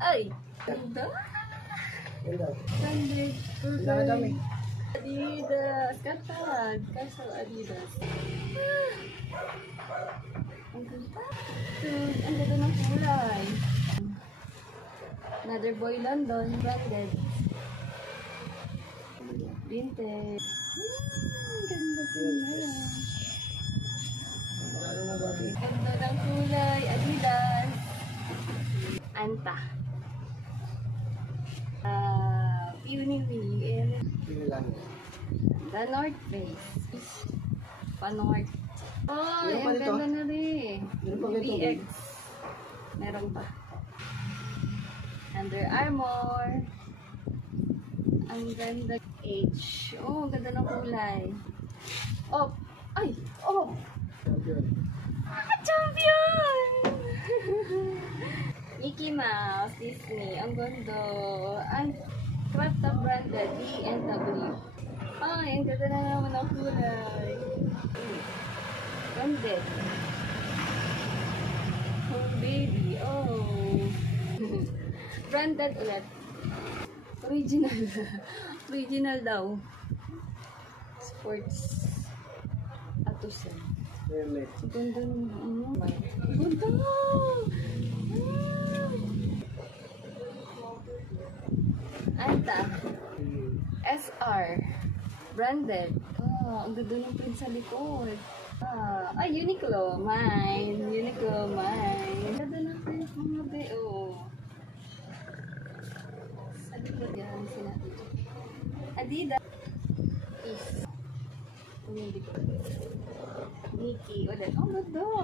Ay! Ganda! Sunday, Dami. Adidas! Katag! Casual Adidas. Ang ganda! Ang ganda ng kulay. Another Boy London, branded. Vintage. Ang ganda kulay. Ganda ng kulay, Adidas. Anta. Uniwi and The North Face. Pa-North. Oh, ang ganda na rin. BX. Meron pa. Under Armour. Ang ganda. H. Oh, ang ganda ng kulay. Oh! Ay! Oh! Champion! Mickey Mouse, Disney. Ang ganda. Ay, crop top branded, B&W. Ay, ang ganda na naman ang kulay. Branded. Oh, baby. Oh. Branded ulit. Original. Original daw. Sports. Atos yan. Ganda ng ano. Ganda! Anta. SR. Branded. Oh, ang ganda ng print sa likod. Ay, Uniqlo. Mine. Uniqlo. Mine. Ganda ng print mga B.O. Sa likod yan sila. Adidas. Is. Hindi ko. Mickey. Ulit. Oh, ganda.